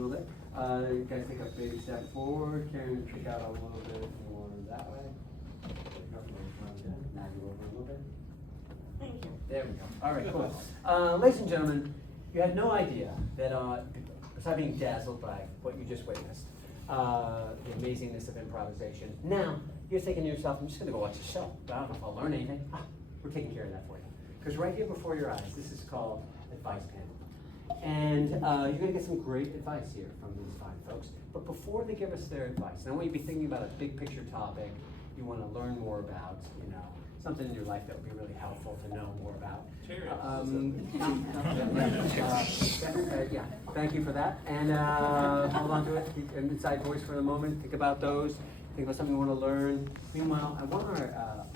little bit. You guys take a baby step forward. Karen, kick out a little bit more that way. Now you over a little bit. Thank you. There we go. All right, cool. Ladies and gentlemen, you had no idea that, besides being dazzled by what you just witnessed, the amazingness of improvisation. Now, you're thinking to yourself, I'm just going to go watch a show, but I don't know if I'll learn anything. We're taking care of that for you. Because right here before your eyes, this is called Advice Panel. And you're going to get some great advice here from these fine folks. But before they give us their advice, I want you to be thinking about a big picture topic you want to learn more about, something in your life that would be really helpful to know more about. Yeah, thank you for that. And hold on to it. Keep an inside voice for a moment. Think about those. Think about something you want to learn. Meanwhile, I want our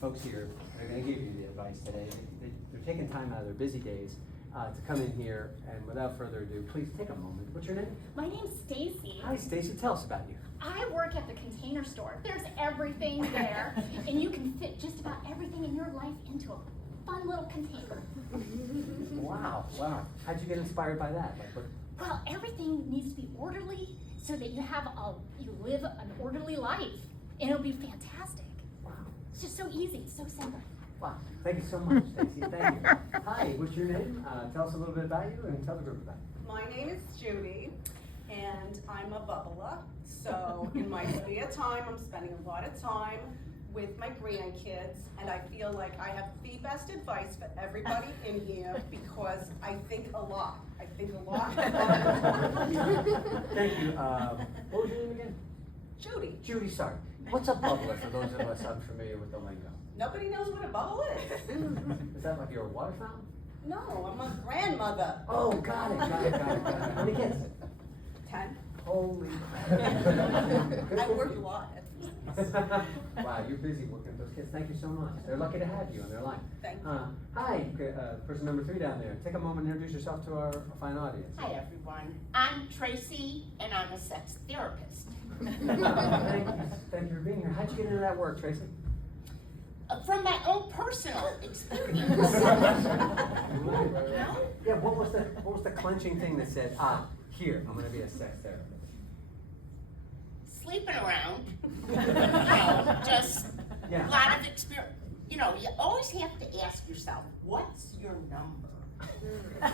folks here, they're going to give you the advice today. They're taking time out of their busy days to come in here. And without further ado, please take a moment. What's your name? My name's Stacy. Hi, Stacy. Tell us about you. I work at the Container Store. There's everything there, and you can fit just about everything in your life into a fun little container. Wow. How'd you get inspired by that? Well, everything needs to be orderly so that you live an orderly life, and it'll be fantastic. Wow. It's just so easy, so simple. Wow. Thank you so much, Stacy. Thank you. Hi, what's your name? Tell us a little bit about you and tell the group about you. My name is Judy, and I'm a bubbler. So in my spare time, I'm spending a lot of time with my grandkids, and I feel like I have the best advice for everybody in here because I think a lot. I think a lot. Thank you. What was your name again? Judy. Judy, sorry. What's a bubbler for those of us unfamiliar with the lingo? Nobody knows what a bubble is. Is that like your water fountain? No, I'm a grandmother. Oh, got it. How many kids? 10. Holy I work a lot at these. Wow, you're busy working with those kids. Thank you so much. They're lucky to have you in their life. Thank you. Hi, person number 3 down there. Take a moment and introduce yourself to our fine audience. Hi everyone, I'm Tracy and I'm a sex therapist. Thank you for being here. How'd you get into that work, Tracy? From my own personal experience. Yeah, what was the clenching thing that said, here, I'm gonna be a sex therapist? Sleeping around, just Yeah. a lot of experience. You always have to ask yourself, what's your number?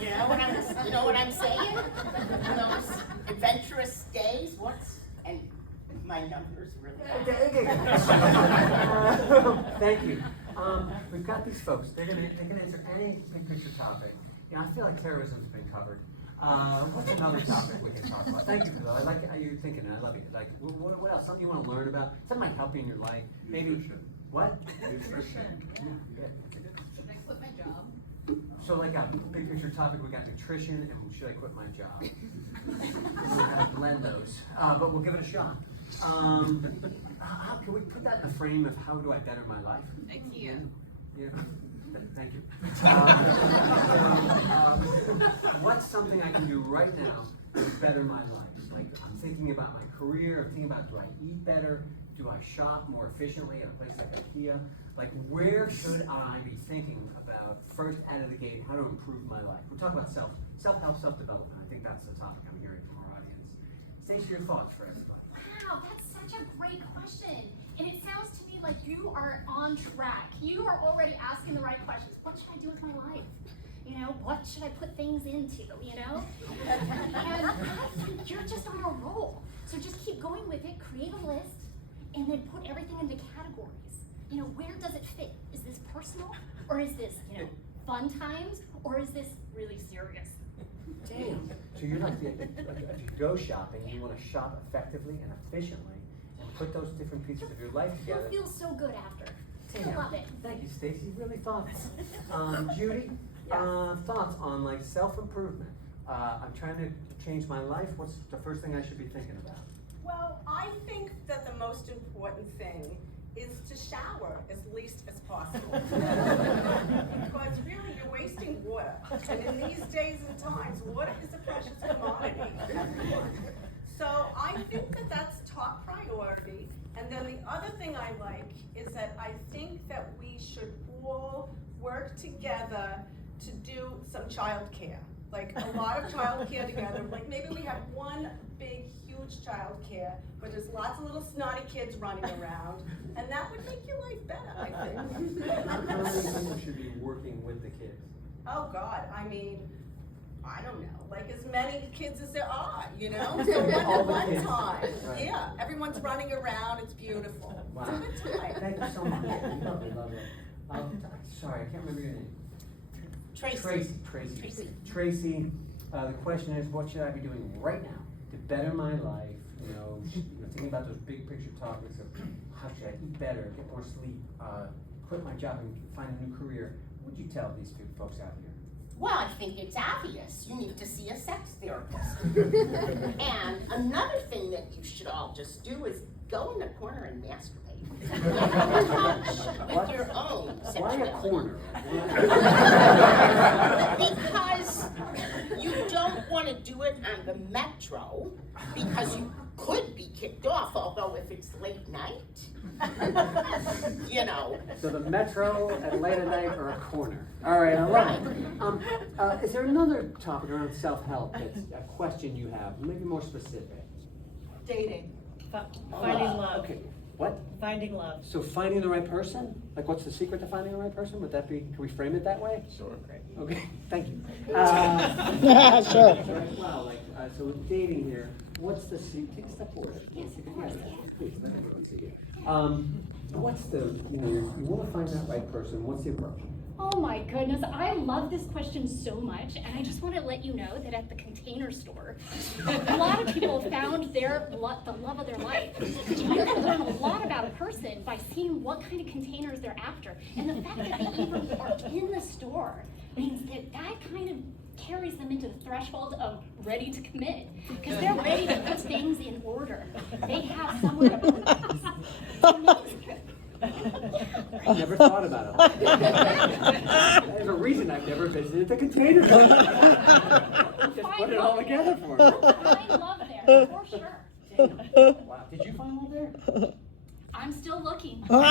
You know what I'm saying? Those adventurous days, and my number's really Thank you. We've got these folks. They can answer any big picture topic. I feel like terrorism's been covered. What's another topic we can talk about? Thank you for that. I like how you're thinking. I love it. Like, what else? Something you want to learn about? Something might help you in your life. Maybe. Nutrition. What? Nutrition. Yeah. Should I quit my job? So, like a big picture topic, we got nutrition and should I quit my job? We'll kind of blend those, but we'll give it a shot. How can we put that in the frame of how do I better my life? IKEA. Yeah. Thank you. What's something I can do right now to better my life? Like, I'm thinking about my career, I'm thinking about, do I eat better? Do I shop more efficiently at a place like IKEA? Like, where should I be thinking about first out of the gate, how to improve my life? We're talking about self-help, self-development. I think that's the topic I'm hearing from our audience. Stacey, your thoughts for everybody. Wow, that's such a great question. And it sounds to me like you are on track. You are already asking the right questions. What should I do with my life? What should I put things into, And I think you're just on a roll. So just keep going with it, create a list, and then put everything into categories. Where does it fit? Is this personal? Or is this, fun times? Or is this really serious? Damn. So you're like, if you go shopping, you want to shop effectively and efficiently and put those different pieces of your life together. You'll feel so good after. Damn. I love it. Thank you, Stacey. Really thoughtful. Judy, thoughts on like self-improvement? I'm trying to change my life. What's the first thing I should be thinking about? Well, I think that the most important thing is to shower as least as possible. Because really, you're wasting water. And in these days and times, water is a precious commodity, everyone. So I think that that's top priority. And then the other thing I like is that I think that we should all work together to do some child care. Like a lot of childcare together, like maybe we have one big, huge childcare, where there's lots of little snotty kids running around, and that would make your life better, I think. How many people should be working with the kids? Oh, God, I mean, I don't know, like as many kids as there are, you know? So one All at the one kids. time, Right. yeah, everyone's running around, it's beautiful. Wow. It's a good time. Thank you so much. Lovely, lovely. Sorry, I can't remember your name. Tracy. Tracy. Tracy, the question is, what should I be doing right now to better my life? Thinking about those big picture topics of how should I eat better, get more sleep, quit my job and find a new career. What would you tell these two folks out here? Well, I think it's obvious. You need to see a sex therapist. And another thing that you should all just do is go in the corner and masturbate. With your own Why a sexuality. corner? Because you don't want to do it on the metro, because you could be kicked off, although if it's late night, you know. So the metro at late at night or a corner. All right, I love it. Is there another topic around self-help that's a question you have, maybe more specific? Dating, finding love, Okay, what? finding love. So finding the right person? Like what's the secret to finding the right person? Would that be, can we frame it that way? Sure. Okay, thank you. Sure. So as well, so with dating here, what's the secret? Take a step forward. Yes, please, let everyone see you. What's the, you want to find that right person, what's the approach? Oh my goodness, I love this question so much, and I just want to let you know that at the Container Store, a lot of people found the love of their life. You can learn a lot about a person by seeing what kind of containers they're after. And the fact that they even are in the store means that kind of carries them into the threshold of ready to commit, because they're ready to put things in order. They have somewhere to put things. It's amazing. I never thought about it. There's a reason I've never visited the Container Store. Just put it all together for me. Find love there, for sure. Wow, did you find love there? I'm still looking. Wow.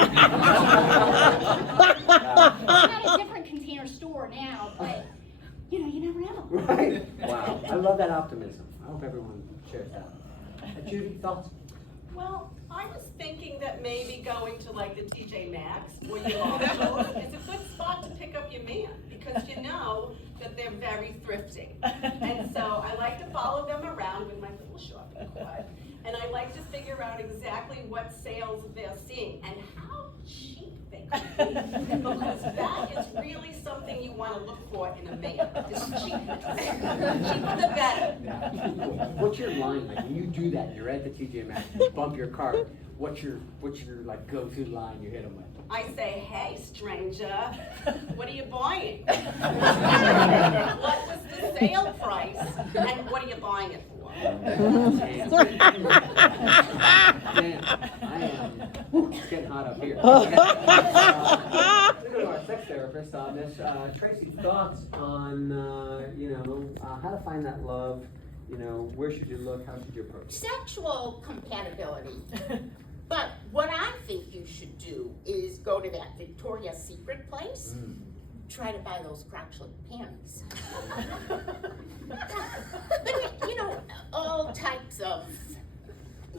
I'm at a different Container Store now, but you never know. Right, wow, I love that optimism. I hope everyone shares that. Judy, thoughts? Well, I was thinking that maybe going to like the TJ Maxx or your Marshalls is a good spot to pick up your man, because you know that they're very thrifty. And so I like to follow them around with my little shopping cart, and I like to figure out exactly what sales they're seeing and how cheap they can be, because that is really something you want to look for in a man, is cheapness. Cheaper the better. What's your line like when you do that? You're at the TJ Maxx, you bump your cart. What's your like go-to line you hit them with? I say, hey, stranger, what are you buying? What was the sale price, and what are you buying it for? Man, I am. It's getting hot up here. Let's go to our sex therapist on this. Tracy, thoughts on how to find that love? Where should you look? How should you approach it? Sexual compatibility. But what I think you should do is go to that Victoria's Secret place. Try to buy those crotchlet panties. All types of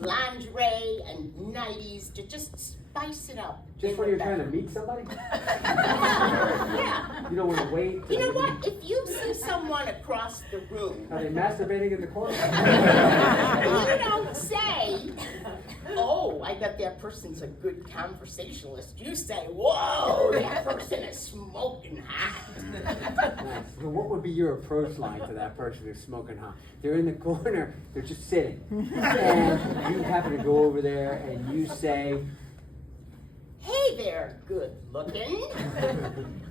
lingerie and nighties to just spice it up. Just when you're trying to meet somebody? Yeah. You don't want to wait? You know what? If you see someone across the room, Are they masturbating in the corner? you don't say, oh, I bet that person's a good conversationalist. You say, whoa, that person is smoking hot. Nice. So what would be your approach line to that person who's smoking hot? They're in the corner, they're just sitting. And you happen to go over there and you say, Hey there, good looking.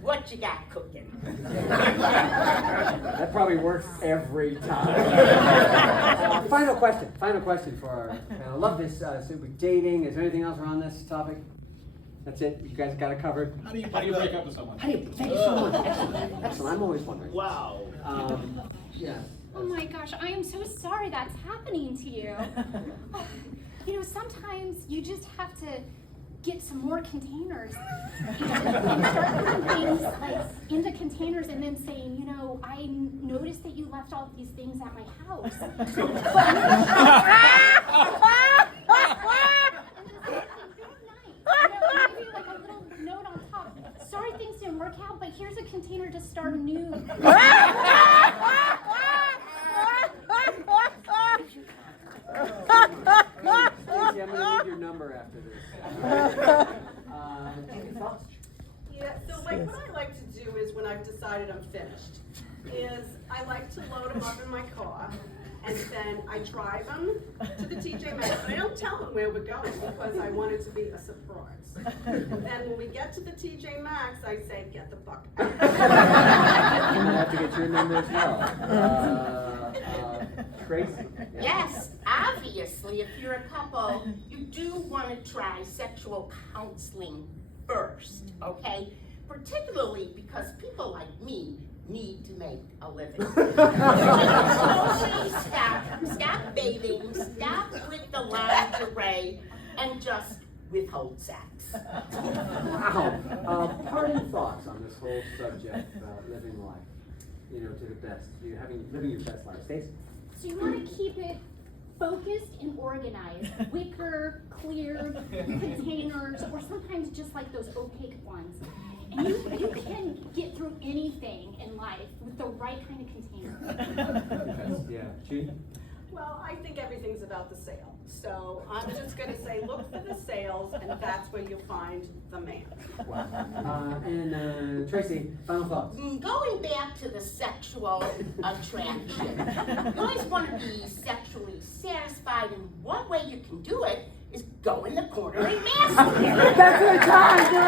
What you got cooking? that probably works every time. Final question for our panel. I love this. So with dating, is there anything else around this topic? That's it? You guys got it covered? How do you break up with someone? Thank you so much. Excellent. I'm always wondering. Wow. Yeah. Oh my gosh, I am so sorry that's happening to you. Sometimes you just have to get some more containers, you know, and start putting things like into containers and then saying, you know, I noticed that you left all these things at my house. And then saying, very nice. You know, maybe like a little note on top. Sorry things didn't work out, but here's a container to start anew. Stacey, I'm gonna need your number after this. Any thoughts? Yeah, so like what I like to do is when I've decided I'm finished, is I like to load them up in my car and then I drive them to the TJ Maxx. But I don't tell them where we're going because I want it to be a surprise. Then when we get to the TJ Maxx, I say, get the fuck out. I'm gonna have to get your number as well. Tracy? Yes, obviously, if you're a couple, you do want to try sexual counseling first, okay? Particularly because people like me need to make a living. Slowly stop dating, stop with the lingerie, and just withhold sex. Wow. Parting thoughts on this whole subject about living life, you know, to the best. Living your best life. Stacey? So you want to keep it focused and organized. Wicker, clear containers, or sometimes just like those opaque ones. And you can get through anything in life with the right kind of container. Yeah. Gene? Well, I think everything's about the sale. So I'm just gonna say, look for the sales and that's where you'll find the man. Wow. And Tracy, final thoughts? Going back to the sexual attraction, you always want to be sexually satisfied, and one way you can do it is go in the corner and masturbate. That's our time, girl.